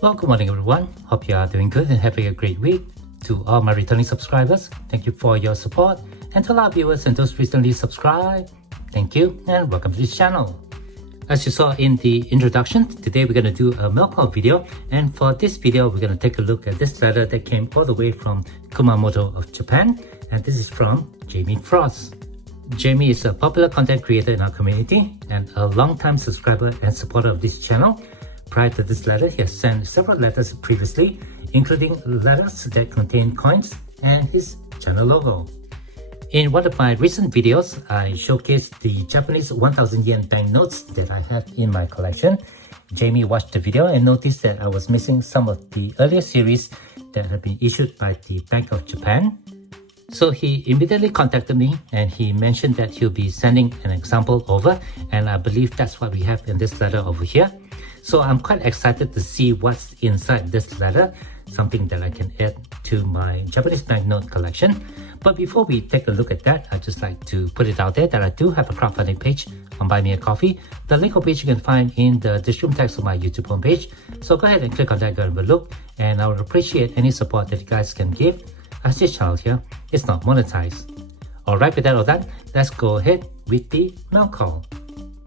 Well, good morning everyone. Hope you are doing good and having a great week. To all my returning subscribers, thank you for your support. And to our viewers and those recently subscribed, thank you and welcome to this channel. As you saw in the introduction, today we're going to do a Mailcall video. And for this video, we're going to take a look at this letter that came all the way from Kumamoto of Japan. And this is from Jamie Frost. Jamie is a popular content creator in our community and a long-time subscriber and supporter of this channel. Prior to this letter, he has sent several letters previously, including letters that contain coins and his channel logo. In one of my recent videos, I showcased the Japanese 1000 yen banknotes that I have in my collection. Jamie watched the video and noticed that I was missing some of the earlier series that had been issued by the Bank of Japan. So he immediately contacted me and he mentioned that he'll be sending an example over, and I believe that's what we have in this letter over here. So I'm quite excited to see what's inside this letter, something that I can add to my Japanese banknote collection. But before we take a look at that, I'd just like to put it out there that I do have a crowdfunding page on Buy Me a Coffee. The link of which you can find in the description text of my YouTube homepage. So go ahead and click on that, go and have a look. And I would appreciate any support that you guys can give, as this channel here is not monetized. Alright, with that all done, let's go ahead with the Mailcall.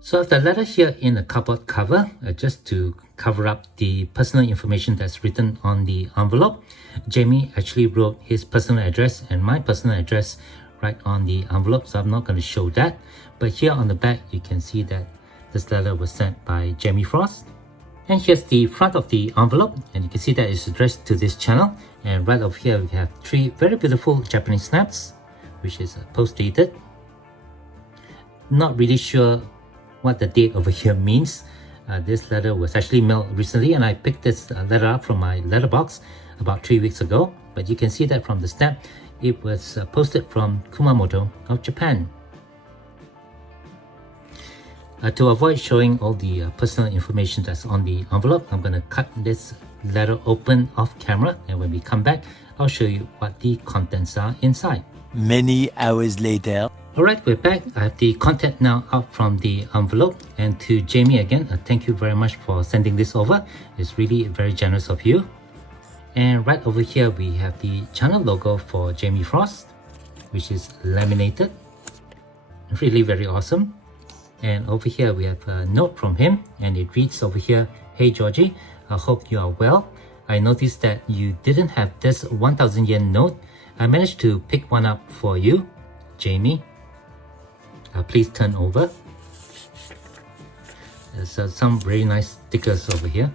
So I have the letter here in a cardboard cover, just to cover up the personal information that's written on the envelope. Jamie actually wrote his personal address and my personal address right on the envelope, so I'm not going to show that. But here on the back, you can see that this letter was sent by Jamie Frost. And here's the front of the envelope, and you can see that it's addressed to this channel. And right over here, we have three very beautiful Japanese snaps, which is post-dated. Not really sure what the date over here means. This letter was actually mailed recently, and I picked this letter up from my letterbox about 3 weeks ago. But you can see that from the snap, it was posted from Kumamoto of Japan. To avoid showing all the personal information that's on the envelope, I'm going to cut this letter open off camera, and when we come back, I'll show you what the contents are inside. Many hours later. Alright, we're back. I have the content now out from the envelope, and to Jamie again, thank you very much for sending this over. It's really very generous of you. And right over here, we have the channel logo for Jamie Frost, which is laminated. Really very awesome. And over here, we have a note from him, and it reads over here, "Hey Georgie, I hope you are well. I noticed that you didn't have this 1000 yen note. I managed to pick one up for you, Jamie. Please turn over." There's some very nice stickers over here.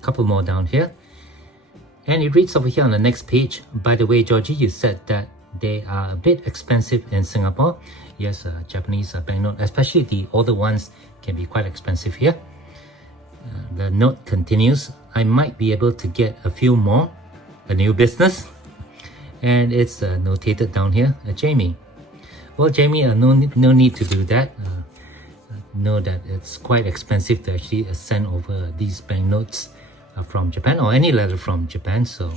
Couple more down here. And it reads over here on the next page, "By the way, Georgie, you said that they are a bit expensive in Singapore." Yes, Japanese banknote, especially the older ones, can be quite expensive here. The note continues, "I might be able to get a few more, a new business." And it's notated down here, Jamie. Well, Jamie, no need to do that. Know that it's quite expensive to actually send over these banknotes from Japan, or any letter from Japan. So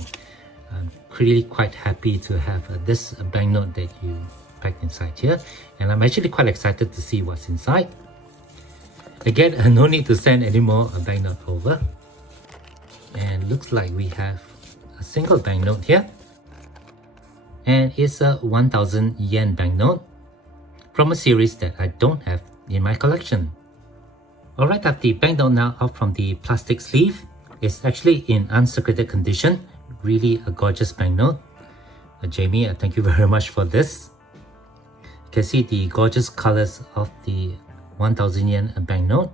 I'm really quite happy to have this banknote that you packed inside here. And I'm actually quite excited to see what's inside. Again, no need to send any more banknote over. And looks like we have a single banknote here. And it's a 1000 yen banknote from a series that I don't have in my collection. Alright, I have the banknote now out from the plastic sleeve. It's actually in unsecreted condition. Really a gorgeous banknote. Jamie, thank you very much for this. You can see the gorgeous colors of the 1000 yen banknote.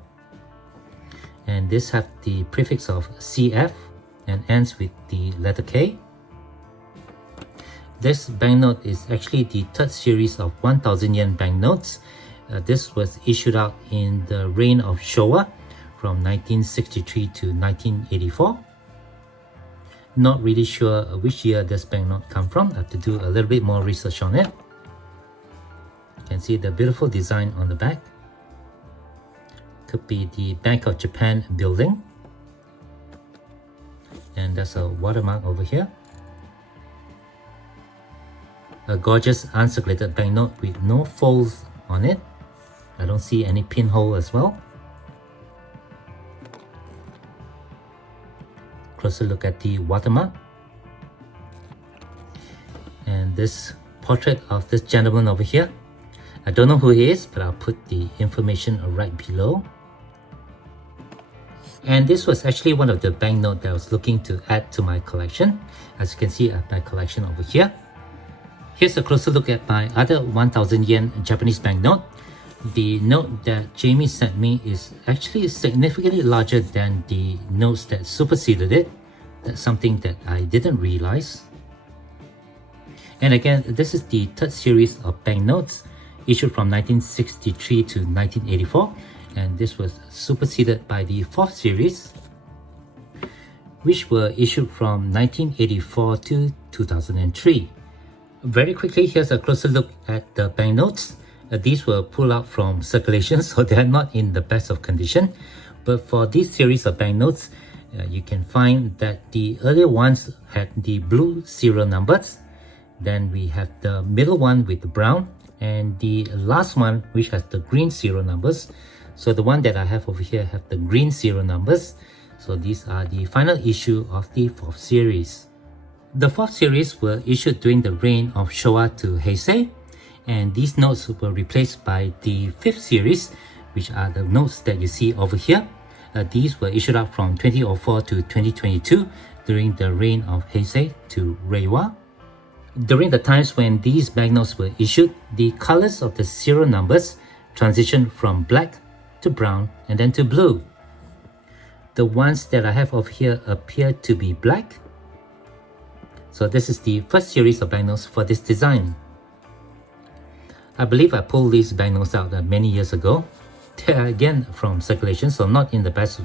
And this have the prefix of CF and ends with the letter K. This banknote is actually the third series of 1000 yen banknotes. This was issued out in the reign of Showa from 1963 to 1984. Not really sure which year this banknote come from. I have to do a little bit more research on it. You can see the beautiful design on the back. Could be the Bank of Japan building. And there's a watermark over here. A gorgeous uncirculated banknote with no folds on it. I don't see any pinhole as well. closer look at the watermark. And this portrait of this gentleman over here. I don't know who he is, but I'll put the information right below. And this was actually one of the banknotes that I was looking to add to my collection. As you can see, I have my collection over here. Here's a closer look at my other 1000 yen Japanese banknote. The note that Jamie sent me is actually significantly larger than the notes that superseded it. That's something that I didn't realize. And again, this is the third series of banknotes issued from 1963 to 1984. And this was superseded by the fourth series, which were issued from 1984 to 2003. Very quickly, here's a closer look at the banknotes. These were pulled out from circulation, so they are not in the best of condition. But for this series of banknotes, you can find that the earlier ones had the blue serial numbers. Then we have the middle one with the brown, and the last one which has the green serial numbers. So the one that I have over here have the green serial numbers. So these are the final issue of the fourth series. The fourth series were issued during the reign of Showa to Heisei, and these notes were replaced by the fifth series, which are the notes that you see over here. These were issued up from 2004 to 2022 during the reign of Heisei to Reiwa. During the times when these banknotes were issued, the colors of the serial numbers transitioned from black to brown and then to blue. The ones that I have over here appear to be black. So this is the first series of banknotes for this design. I believe I pulled these banknotes out many years ago. They are again from circulation, so not in the best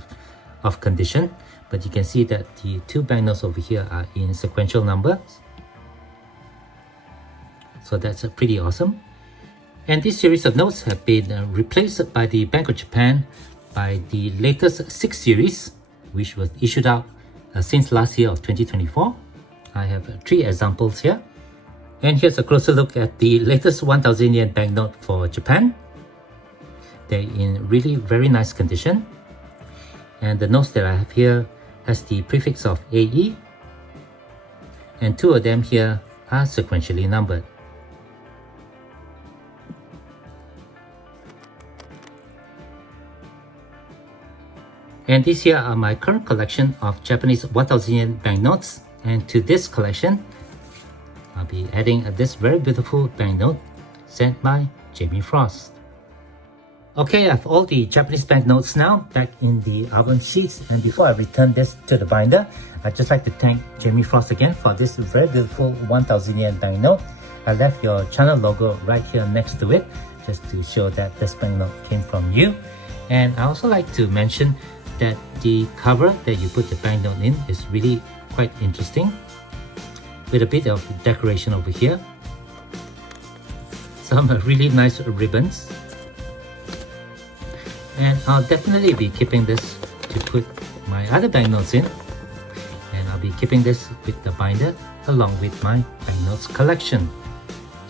of condition. But you can see that the two banknotes over here are in sequential numbers. So that's pretty awesome. And this series of notes have been replaced by the Bank of Japan by the latest 6 series, which was issued out since last year of 2024. I have 3 examples here. And here's a closer look at the latest 1000 yen banknote for Japan. They're in really very nice condition. And the notes that I have here has the prefix of AE. And 2 of them here are sequentially numbered. And these here are my current collection of Japanese 1000 yen banknotes. And to this collection, I'll be adding this very beautiful banknote sent by Jamie Frost. Okay, I have all the Japanese banknotes now back in the album sheets, and before I return this to the binder, I'd just like to thank Jamie Frost again for this very beautiful 1000 yen banknote. I left your channel logo right here next to it, just to show that this banknote came from you. And I also like to mention that the cover that you put the banknote in is really quite interesting, with a bit of decoration over here, some really nice ribbons, and I'll definitely be keeping this to put my other banknotes in, and I'll be keeping this with the binder along with my banknotes collection.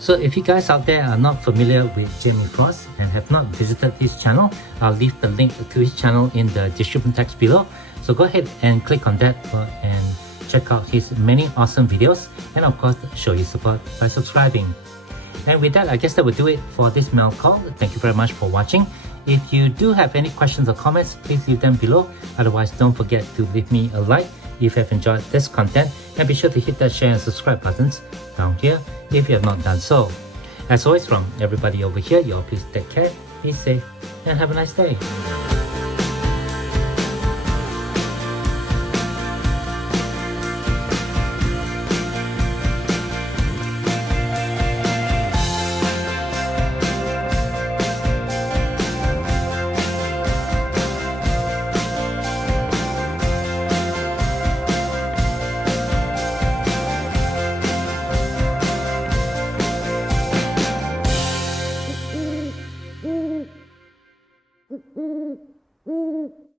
So if you guys out there are not familiar with Jamie Frost and have not visited his channel, I'll leave the link to his channel in the description text below. So go ahead and click on that and check out his many awesome videos, and of course show your support by subscribing. And with that, I guess that will do it for this mail call. Thank you very much for watching. If you do have any questions or comments, please leave them below. Otherwise, don't forget to leave me a like if you have enjoyed this content, and be sure to hit that share and subscribe buttons down here if you have not done so. As always, from everybody over here, you all please take care, be safe, and have a nice day. Mm-hmm.